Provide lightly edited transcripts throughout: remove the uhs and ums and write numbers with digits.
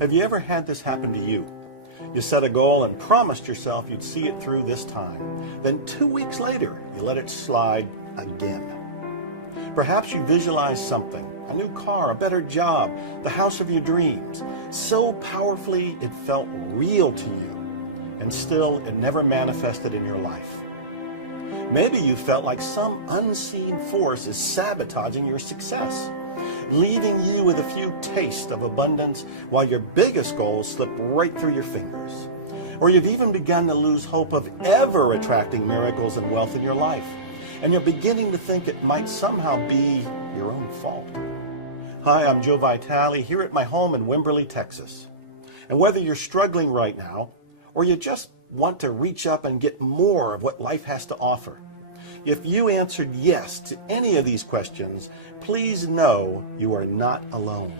Have you ever had this happen to you? You set a goal and promised yourself you'd see it through this time. Then 2 weeks later, you let it slide again. Perhaps you visualized something, a new car, a better job, the house of your dreams, so powerfully it felt real to you, and still it never manifested in your life. Maybe you felt like some unseen force is sabotaging your success, leaving you with a few tastes of abundance while your biggest goals slip right through your fingers. Or you've even begun to lose hope of ever attracting miracles and wealth in your life, and you're beginning to think it might somehow be your own fault. Hi, I'm Joe Vitale here at my home in Wimberley, Texas. And whether you're struggling right now, or you just want to reach up and get more of what life has to offer, if you answered yes to any of these questions, please know you are not alone.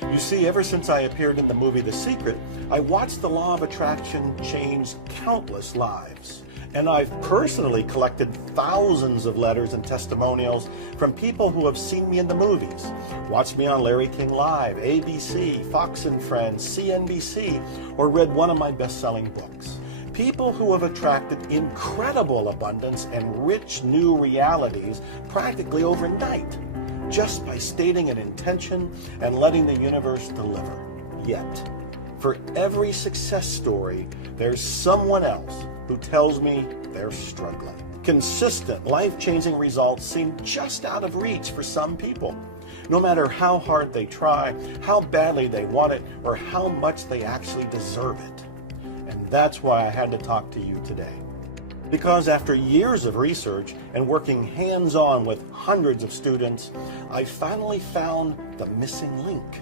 You see, ever since I appeared in the movie The Secret, I watched the law of attraction change countless lives. And I've personally collected thousands of letters and testimonials from people who have seen me in the movies, watched me on Larry King Live, ABC, Fox and Friends, CNBC, or read one of my best-selling books. People who have attracted incredible abundance and rich new realities practically overnight, just by stating an intention and letting the universe deliver. Yet, for every success story, there's someone else who tells me they're struggling. Consistent, life-changing results seem just out of reach for some people, no matter how hard they try, how badly they want it, or how much they actually deserve it. And that's why I had to talk to you today. Because after years of research and working hands-on with hundreds of students, I finally found the missing link.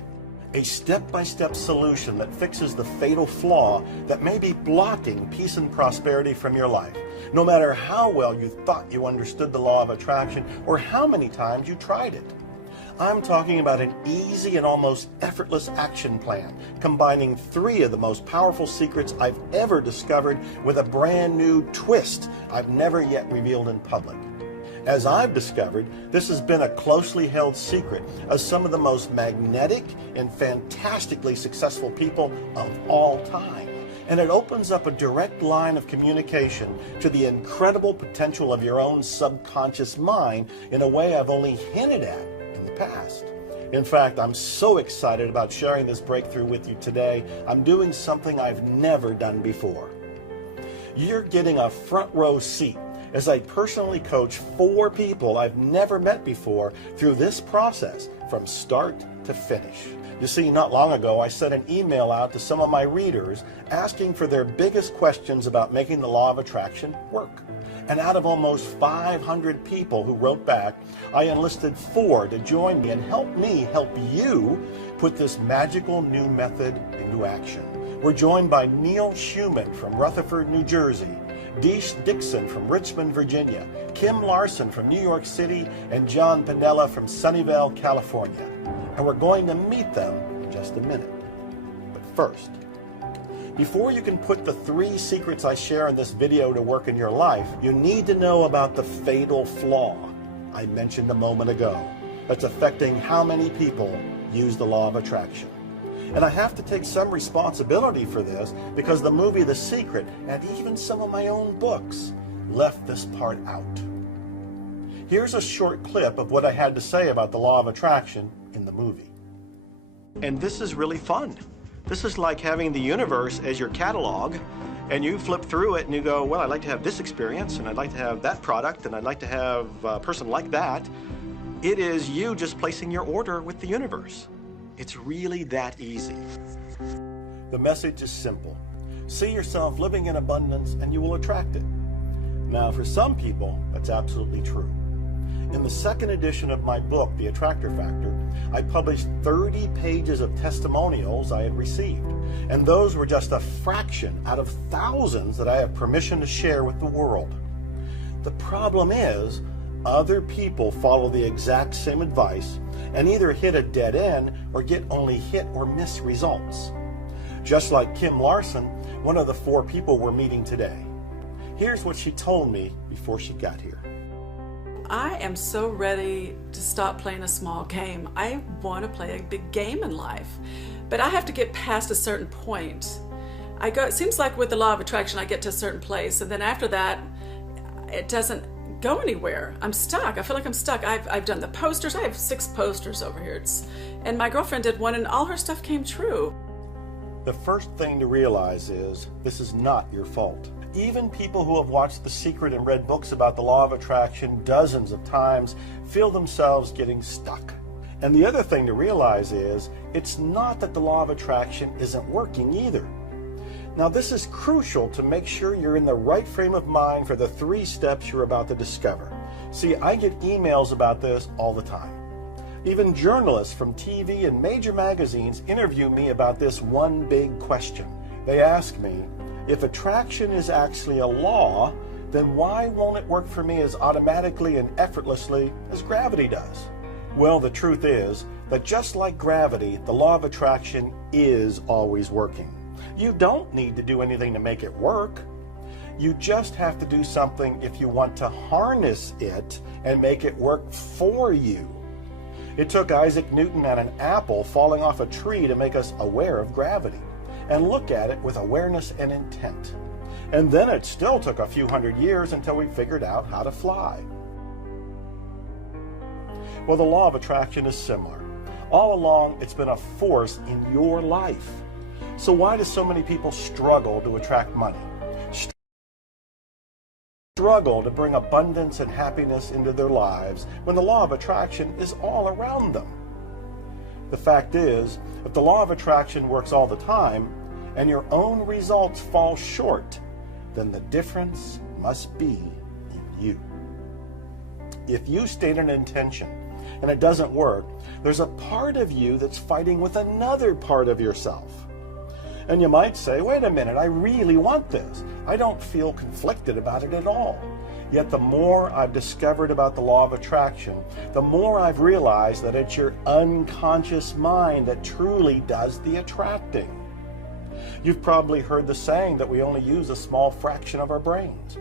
A step-by-step solution that fixes the fatal flaw that may be blocking peace and prosperity from your life, no matter how well you thought you understood the law of attraction or how many times you tried it. I'm talking about an easy and almost effortless action plan, combining 3 of the most powerful secrets I've ever discovered with a brand new twist I've never yet revealed in public. As I've discovered, this has been a closely held secret of some of the most magnetic and fantastically successful people of all time. And it opens up a direct line of communication to the incredible potential of your own subconscious mind in a way I've only hinted at in the past. In fact, I'm so excited about sharing this breakthrough with you today. I'm doing something I've never done before. You're getting a front row seat as I personally coach 4 people I've never met before through this process from start to finish. You see, not long ago, I sent an email out to some of my readers asking for their biggest questions about making the law of attraction work. And out of almost 500 people who wrote back, I enlisted 4 to join me and help you put this magical new method into action. We're joined by Neil Schumann from Rutherford, New Jersey, Deesh Dixon from Richmond, Virginia, Kim Larson from New York City, and John Pinella from Sunnyvale, California. And we're going to meet them in just a minute. But first, before you can put the 3 secrets I share in this video to work in your life, you need to know about the fatal flaw I mentioned a moment ago that's affecting how many people use the law of attraction. And I have to take some responsibility for this because the movie The Secret and even some of my own books left this part out. Here's a short clip of what I had to say about the law of attraction in the movie. And this is really fun. This is like having the universe as your catalog, and you flip through it and you go, well, I'd like to have this experience, and I'd like to have that product, and I'd like to have a person like that. It is you just placing your order with the universe. It's really that easy. The message is simple. See yourself living in abundance and you will attract it. Now, for some people, that's absolutely true. In the 2nd edition of my book, The Attractor Factor, I published 30 pages of testimonials I had received. And those were just a fraction out of thousands that I have permission to share with the world. The problem is, other people follow the exact same advice and either hit a dead end or get only hit or miss results. Just like Kim Larson, one of the 4 people we're meeting today. Here's what she told me before she got here. I am so ready to stop playing a small game. I want to play a big game in life. but I have to get past a certain point. It seems like with the law of attraction, I get to a certain place, and then after that, it doesn't go anywhere. I'm stuck. I feel like I'm stuck. I've done the posters. I have 6 posters over here. And my girlfriend did one, and all her stuff came true. The first thing to realize is this is not your fault. Even people who have watched The Secret and read books about the law of attraction dozens of times feel themselves getting stuck. And the other thing to realize is it's not that the law of attraction isn't working either. Now, this is crucial to make sure you're in the right frame of mind for the 3 steps you're about to discover. See, I get emails about this all the time. Even journalists from TV and major magazines interview me about this one big question. They ask me, if attraction is actually a law, then why won't it work for me as automatically and effortlessly as gravity does? Well, the truth is that just like gravity, the law of attraction is always working. You don't need to do anything to make it work. You just have to do something if you want to harness it and make it work for you. It took Isaac Newton and an apple falling off a tree to make us aware of gravity and look at it with awareness and intent. And then it still took a few hundred years until we figured out how to fly. Well, the law of attraction is similar. All along, it's been a force in your life. So why do so many people struggle to attract money? Struggle to bring abundance and happiness into their lives when the law of attraction is all around them? The fact is, if the law of attraction works all the time and your own results fall short, then the difference must be in you. If you state an intention and it doesn't work, there's a part of you that's fighting with another part of yourself. And you might say, wait a minute, I really want this. I don't feel conflicted about it at all. Yet the more I've discovered about the law of attraction, the more I've realized that it's your unconscious mind that truly does the attracting. You've probably heard the saying that we only use a small fraction of our brains.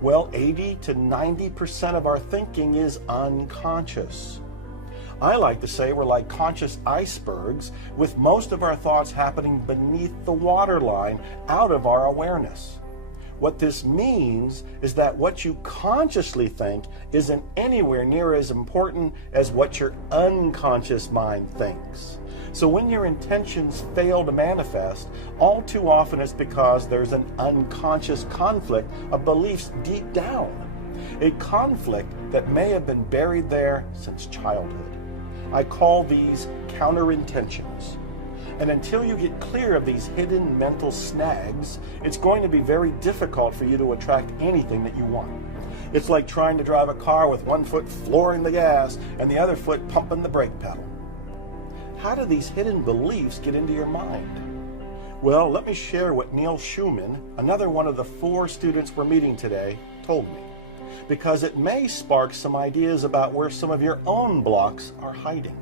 Well, 80 to 90% of our thinking is unconscious. I like to say we're like conscious icebergs, with most of our thoughts happening beneath the waterline, out of our awareness. What this means is that what you consciously think isn't anywhere near as important as what your unconscious mind thinks. So when your intentions fail to manifest, all too often it's because there's an unconscious conflict of beliefs deep down. A conflict that may have been buried there since childhood. I call these counterintentions. And until you get clear of these hidden mental snags, it's going to be very difficult for you to attract anything that you want. It's like trying to drive a car with one foot flooring the gas and the other foot pumping the brake pedal. How do these hidden beliefs get into your mind? Well, let me share what Neil Schumann, another one of the 4 students we're meeting today, told me, because it may spark some ideas about where some of your own blocks are hiding.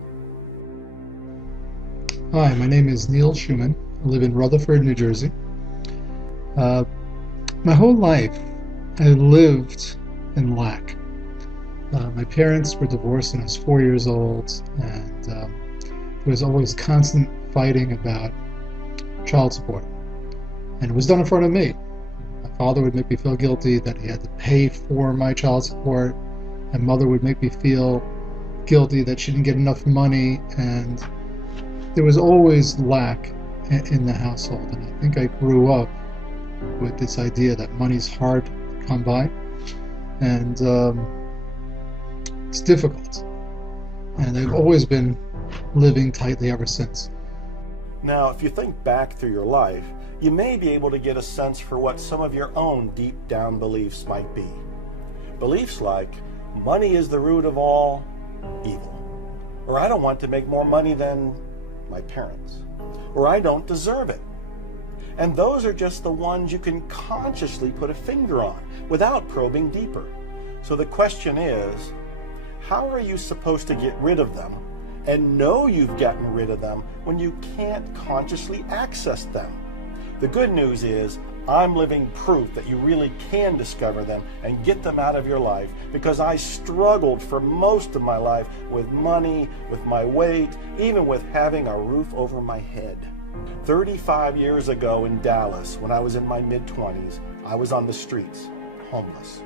Hi, my name is Neil Schumann. I live in Rutherford, New Jersey. My whole life, I lived in lack. My parents were divorced when I was 4 years old, and there was always constant fighting about child support. And it was done in front of me. My father would make me feel guilty that he had to pay for my child support. My mother would make me feel guilty that she didn't get enough money, and there was always lack in the household. And I think I grew up with this idea that money's hard to come by, and it's difficult. And I've always been living tightly ever since. Now, if you think back through your life, you may be able to get a sense for what some of your own deep down beliefs might be. Beliefs like, money is the root of all evil. Or I don't want to make more money than my parents. Or I don't deserve it. And those are just the ones you can consciously put a finger on without probing deeper. So the question is, how are you supposed to get rid of them and know you've gotten rid of them when you can't consciously access them? The good news is I'm living proof that you really can discover them and get them out of your life, because I struggled for most of my life with money, with my weight, even with having a roof over my head. 35 years ago in Dallas, when I was in my mid-20s, I was on the streets, homeless.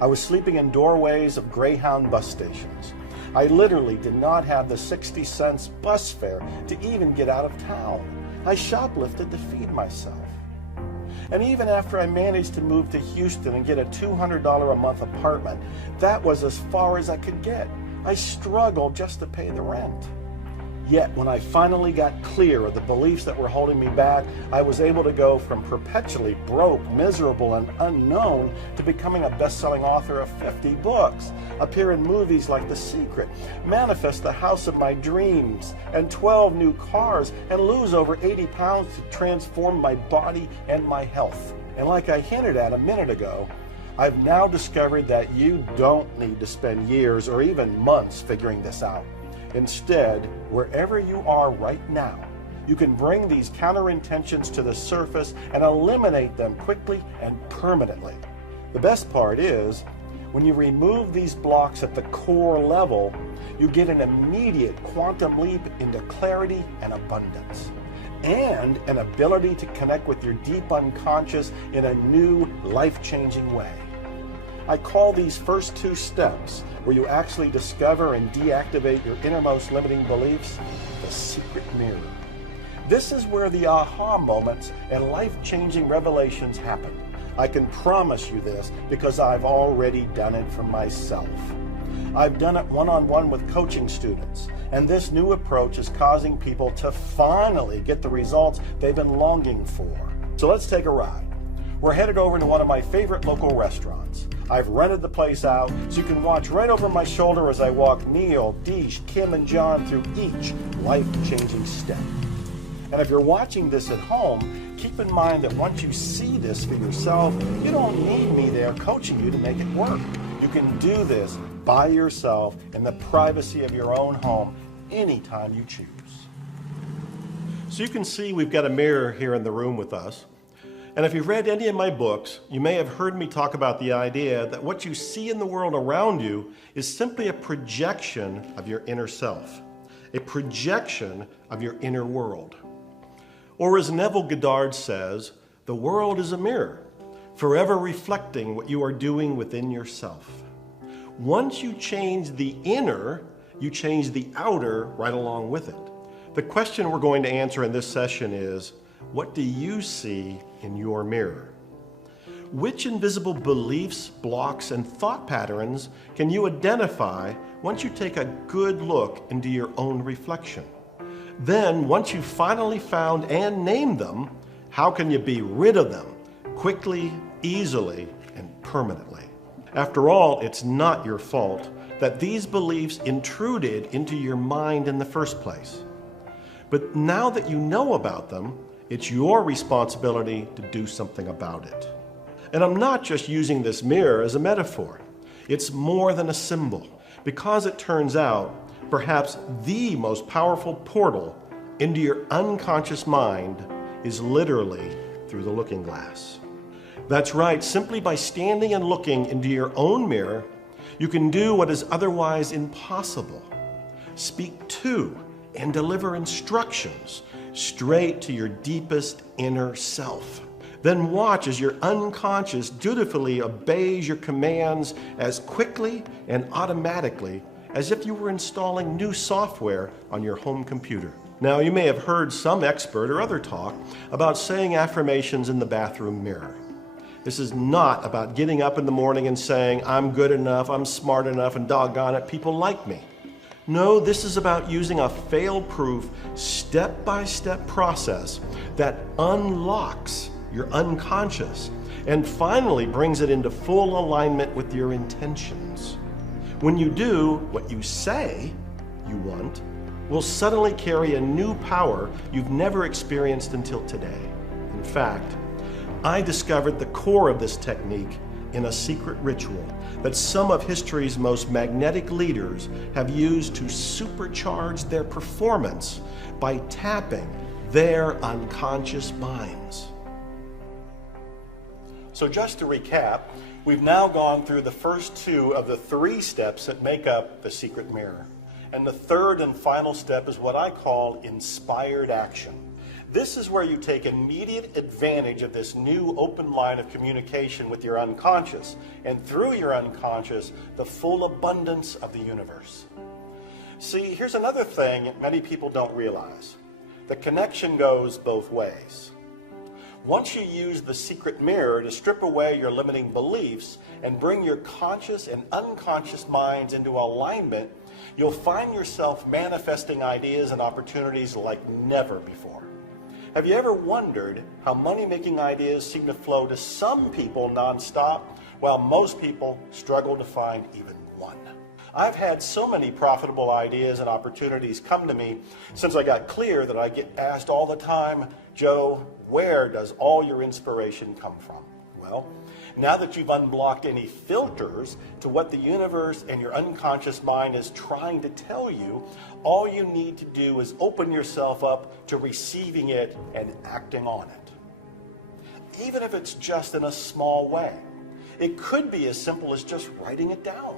I was sleeping in doorways of Greyhound bus stations. I literally did not have the 60 cents bus fare to even get out of town. I shoplifted to feed myself. And even after I managed to move to Houston and get a $200 a month apartment, that was as far as I could get. I struggled just to pay the rent. Yet when I finally got clear of the beliefs that were holding me back, I was able to go from perpetually broke, miserable, and unknown to becoming a best-selling author of 50 books, appear in movies like The Secret, manifest the house of my dreams, and 12 new cars, and lose over 80 pounds to transform my body and my health. And like I hinted at a minute ago, I've now discovered that you don't need to spend years or even months figuring this out. Instead, wherever you are right now, you can bring these counterintentions to the surface and eliminate them quickly and permanently. The best part is, when you remove these blocks at the core level, you get an immediate quantum leap into clarity and abundance, and an ability to connect with your deep unconscious in a new, life-changing way. I call these first two steps, where you actually discover and deactivate your innermost limiting beliefs, the secret mirror. This is where the aha moments and life-changing revelations happen. I can promise you this because I've already done it for myself. I've done it one-on-one with coaching students, and this new approach is causing people to finally get the results they've been longing for. So let's take a ride. We're headed over to one of my favorite local restaurants. I've rented the place out so you can watch right over my shoulder as I walk Neil, Deesh, Kim, and John through each life-changing step. And if you're watching this at home, keep in mind that once you see this for yourself, you don't need me there coaching you to make it work. You can do this by yourself in the privacy of your own home anytime you choose. So you can see we've got a mirror here in the room with us. And if you've read any of my books, you may have heard me talk about the idea that what you see in the world around you is simply a projection of your inner self, a projection of your inner world. Or as Neville Goddard says, the world is a mirror, forever reflecting what you are doing within yourself. Once you change the inner, you change the outer right along with it. The question we're going to answer in this session is, what do you see in your mirror? Which invisible beliefs, blocks, and thought patterns can you identify once you take a good look into your own reflection? Then, once you've finally found and named them, how can you be rid of them quickly, easily, and permanently? After all, it's not your fault that these beliefs intruded into your mind in the first place. But now that you know about them, it's your responsibility to do something about it. And I'm not just using this mirror as a metaphor. It's more than a symbol, because it turns out perhaps the most powerful portal into your unconscious mind is literally through the looking glass. That's right, simply by standing and looking into your own mirror, you can do what is otherwise impossible. Speak to and deliver instructions straight to your deepest inner self. Then watch as your unconscious dutifully obeys your commands as quickly and automatically as if you were installing new software on your home computer. Now, you may have heard some expert or other talk about saying affirmations in the bathroom mirror. This is not about getting up in the morning and saying, I'm good enough, I'm smart enough, and doggone it, people like me. No, this is about using a fail-proof, step-by-step process that unlocks your unconscious and finally brings it into full alignment with your intentions. When you do, what you say you want will suddenly carry a new power you've never experienced until today. In fact, I discovered the core of this technique in a secret ritual that some of history's most magnetic leaders have used to supercharge their performance by tapping their unconscious minds. So just to recap, we've now gone through the first two of the three steps that make up the secret mirror. And the third and final step is what I call inspired action. This is where you take immediate advantage of this new open line of communication with your unconscious, and through your unconscious, the full abundance of the universe. See, here's another thing many people don't realize. The connection goes both ways. Once you use the secret mirror to strip away your limiting beliefs and bring your conscious and unconscious minds into alignment, you'll find yourself manifesting ideas and opportunities like never before. Have you ever wondered how money-making ideas seem to flow to some people nonstop, while most people struggle to find even one? I've had so many profitable ideas and opportunities come to me since I got clear that I get asked all the time, Joe, where does all your inspiration come from? Well, now that you've unblocked any filters to what the universe and your unconscious mind is trying to tell you, all you need to do is open yourself up to receiving it and acting on it. Even if it's just in a small way. It could be as simple as just writing it down.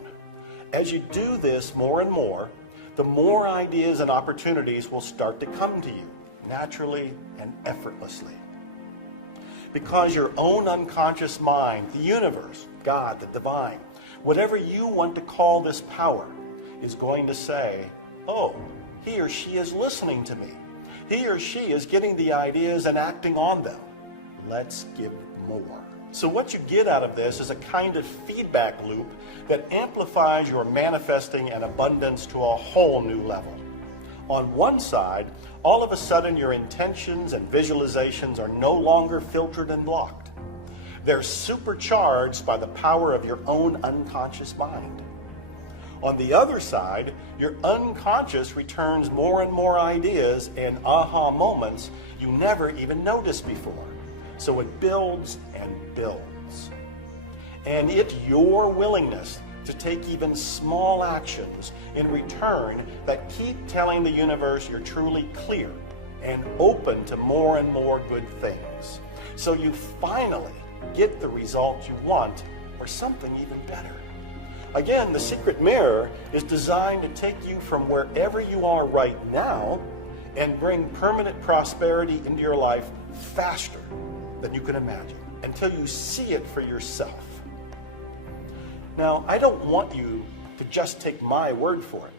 As you do this more and more, the more ideas and opportunities will start to come to you, naturally and effortlessly. Because your own unconscious mind, the universe, God, the divine, whatever you want to call this power, is going to say, oh, he or she is listening to me. He or she is getting the ideas and acting on them. Let's give more. So what you get out of this is a kind of feedback loop that amplifies your manifesting and abundance to a whole new level. On one side, all of a sudden your intentions and visualizations are no longer filtered and blocked. They're supercharged by the power of your own unconscious mind. On the other side, your unconscious returns more and more ideas and aha moments you never even noticed before. So it builds and builds. And it's your willingness to take even small actions in return that keep telling the universe you're truly clear and open to more and more good things. So you finally get the result you want, or something even better. Again, the secret mirror is designed to take you from wherever you are right now and bring permanent prosperity into your life faster than you can imagine, until you see it for yourself. Now, I don't want you to just take my word for it.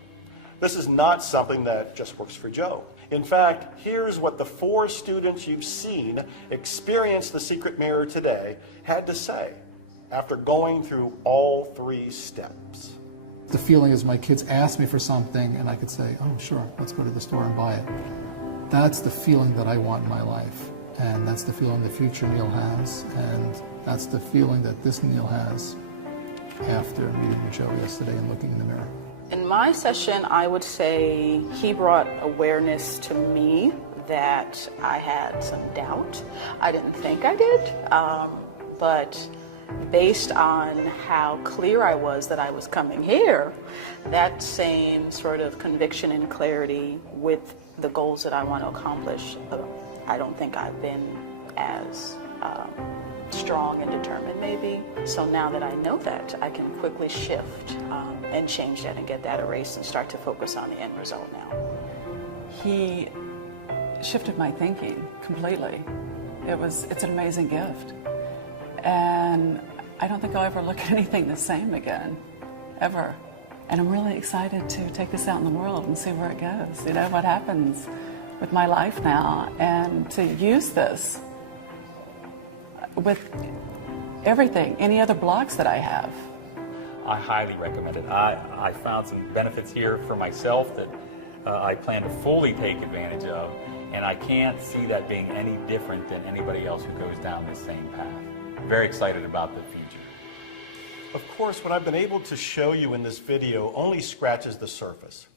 This is not something that just works for Joe. In fact, here's what the 4 students you've seen experience the secret mirror today had to say after going through all 3 steps. The feeling is my kids ask me for something and I could say, oh sure, let's go to the store and buy it. That's the feeling that I want in my life. And that's the feeling the future Neil has. And that's the feeling that this Neil has after meeting with Joe yesterday and looking in the mirror. In my session, I would say he brought awareness to me that I had some doubt. I didn't think I did, but based on how clear I was that I was coming here, that same sort of conviction and clarity with the goals that I want to accomplish, I don't think I've been as strong and determined maybe. So now that I know that, I can quickly shift and change that and get that erased and start to focus on the end result now. He shifted my thinking completely. It's an amazing gift. And I don't think I'll ever look at anything the same again, ever. And I'm really excited to take this out in the world and see where it goes, you know, what happens with my life now, and to use this with everything, any other blogs that I have. I highly recommend it. I found some benefits here for myself that I plan to fully take advantage of, and I can't see that being any different than anybody else who goes down the same path. Very excited about the future. Of course, what I've been able to show you in this video only scratches the surface.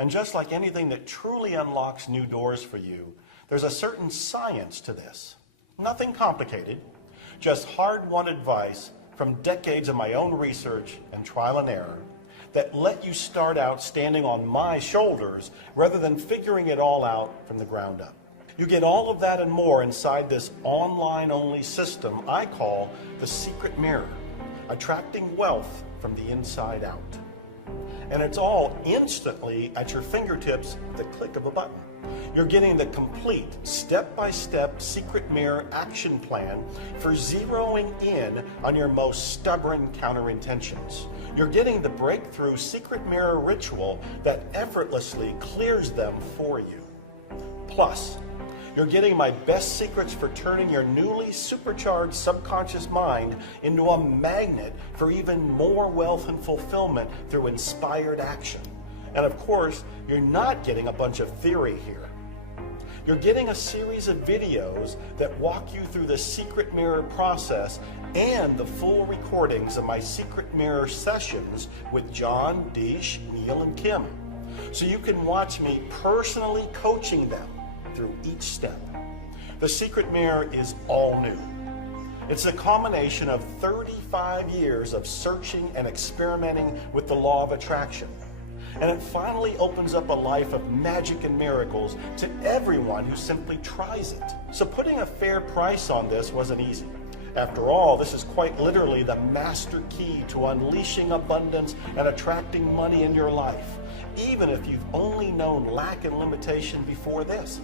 And just like anything that truly unlocks new doors for you, there's a certain science to this. Nothing complicated, just hard-won advice from decades of my own research and trial and error that let you start out standing on my shoulders rather than figuring it all out from the ground up. You get all of that and more inside this online-only system I call the secret mirror, attracting wealth from the inside out. And it's all instantly at your fingertips, the click of a button. You're getting the complete step-by-step secret mirror action plan for zeroing in on your most stubborn counterintentions. You're getting the breakthrough secret mirror ritual that effortlessly clears them for you. Plus, you're getting my best secrets for turning your newly supercharged subconscious mind into a magnet for even more wealth and fulfillment through inspired action. And of course, you're not getting a bunch of theory here. You're getting a series of videos that walk you through the secret mirror process and the full recordings of my secret mirror sessions with John, Deesh, Neil, and Kim. So you can watch me personally coaching them through each step. The secret mirror is all new. It's a combination of 35 years of searching and experimenting with the law of attraction. And it finally opens up a life of magic and miracles to everyone who simply tries it. So putting a fair price on this wasn't easy. After all, this is quite literally the master key to unleashing abundance and attracting money in your life, even if you've only known lack and limitation before this.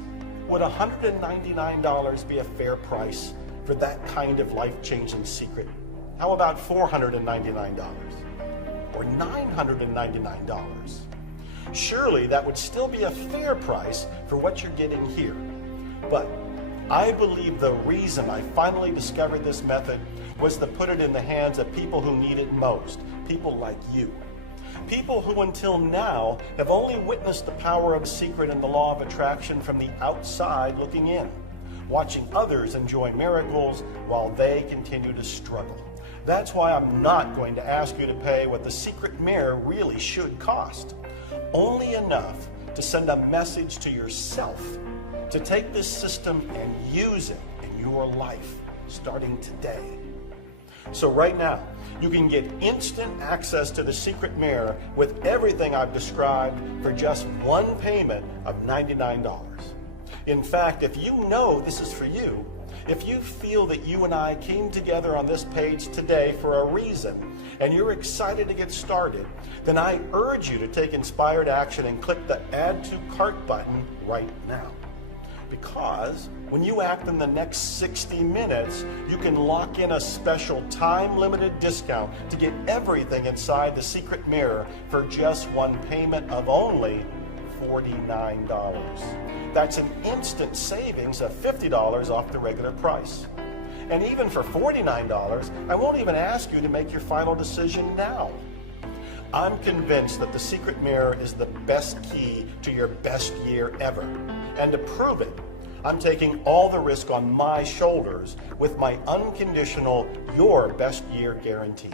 Would $199 be a fair price for that kind of life-changing secret? How about $499 or $999? Surely that would still be a fair price for what you're getting here. But I believe the reason I finally discovered this method was to put it in the hands of people who need it most, people like you. People who until now have only witnessed the power of secret and the law of attraction from the outside looking in, watching others enjoy miracles while they continue to struggle. That's why I'm not going to ask you to pay what the secret mirror really should cost. Only enough to send a message to yourself to take this system and use it in your life starting today. So right now, you can get instant access to the secret mirror with everything I've described for just one payment of $99. In fact, if you know this is for you, if you feel that you and I came together on this page today for a reason, and you're excited to get started, then I urge you to take inspired action and click the Add to Cart button right now. Because when you act in the next 60 minutes, you can lock in a special time-limited discount to get everything inside the secret mirror for just one payment of only $49. That's an instant savings of $50 off the regular price. And even for $49, I won't even ask you to make your final decision now. I'm convinced that the secret mirror is the best key to your best year ever. And to prove it, I'm taking all the risk on my shoulders with my unconditional your best year guarantee.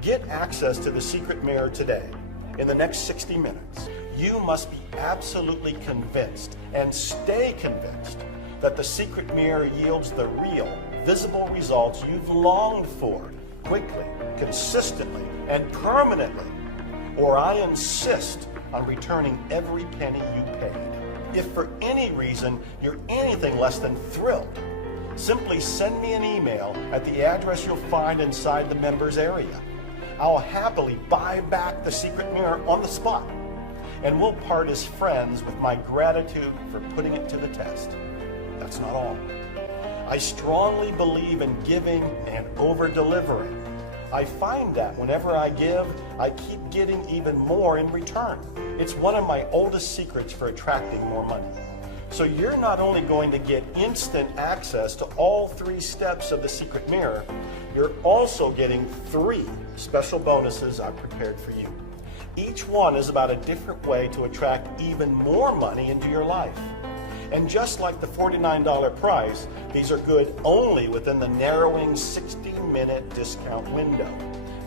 Get access to the secret mirror today. In the next 60 minutes, you must be absolutely convinced and stay convinced that the secret mirror yields the real, visible results you've longed for, quickly, consistently, and permanently. Or I insist on returning every penny you paid. If for any reason you're anything less than thrilled, simply send me an email at the address you'll find inside the members area. I'll happily buy back the secret mirror on the spot, and we'll part as friends with my gratitude for putting it to the test. That's not all. I strongly believe in giving and over-delivering. I find that whenever I give, I keep getting even more in return. It's one of my oldest secrets for attracting more money. So you're not only going to get instant access to all 3 steps of the secret mirror, you're also getting 3 special bonuses I've prepared for you. Each one is about a different way to attract even more money into your life. And just like the $49 price, these are good only within the narrowing 60-minute discount window.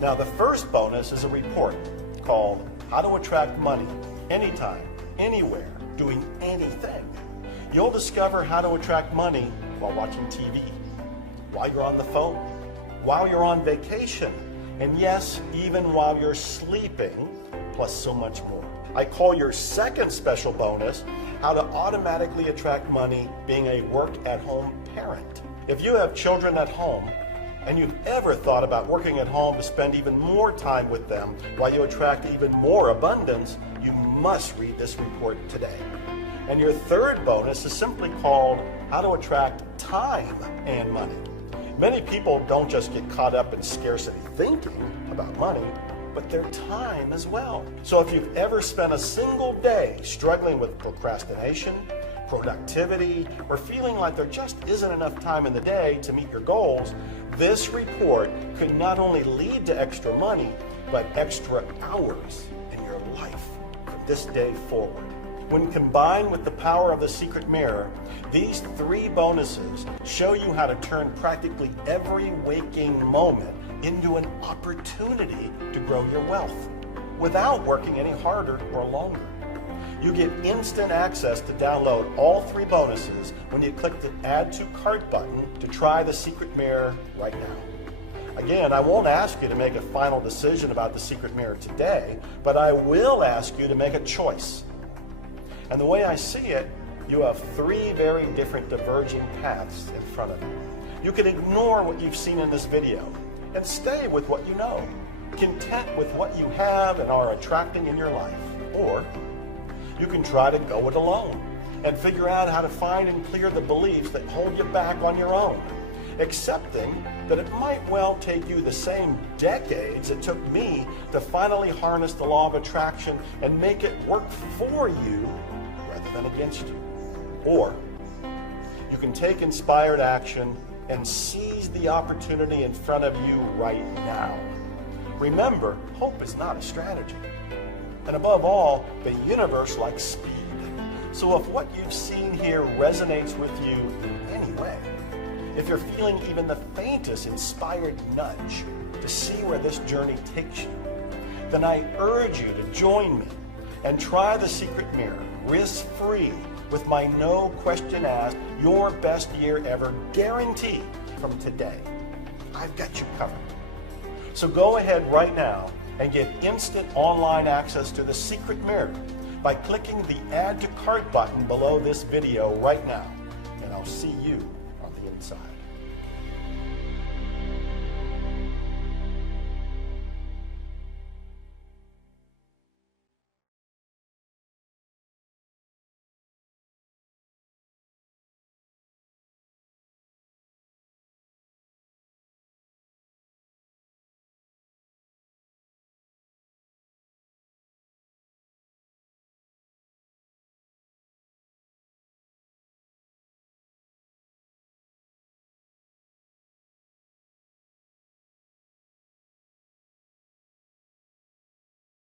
Now, the first bonus is a report called How to Attract Money Anytime, Anywhere, Doing Anything. You'll discover how to attract money while watching TV, while you're on the phone, while you're on vacation, and yes, even while you're sleeping, plus so much more. I call your second special bonus how to automatically attract money being a work-at-home parent. If you have children at home, and you've ever thought about working at home to spend even more time with them while you attract even more abundance, you must read this report today. And your third bonus is simply called How to Attract Time and Money. Many people don't just get caught up in scarcity thinking about money, but their time as well. So if you've ever spent a single day struggling with procrastination, productivity, or feeling like there just isn't enough time in the day to meet your goals, this report could not only lead to extra money, but extra hours in your life from this day forward. When combined with the power of the secret mirror, these 3 bonuses show you how to turn practically every waking moment into an opportunity to grow your wealth without working any harder or longer. You get instant access to download all 3 bonuses when you click the Add to Cart button to try the secret mirror right now. Again, I won't ask you to make a final decision about the secret mirror today, but I will ask you to make a choice. And the way I see it, you have 3 very different diverging paths in front of you. You can ignore what you've seen in this video and stay with what you know, content with what you have and are attracting in your life. Or you can try to go it alone and figure out how to find and clear the beliefs that hold you back on your own, accepting that it might well take you the same decades it took me to finally harness the law of attraction and make it work for you rather than against you. Or you can take inspired action and seize the opportunity in front of you right now. Remember, hope is not a strategy. And above all, the universe likes speed. So if what you've seen here resonates with you in any way, if you're feeling even the faintest inspired nudge to see where this journey takes you, then I urge you to join me and try the secret mirror risk-free with my no question asked, your best year ever guarantee from today. I've got you covered. So go ahead right now and get instant online access to the secret mirror by clicking the Add to Cart button below this video right now. And I'll see you on the inside.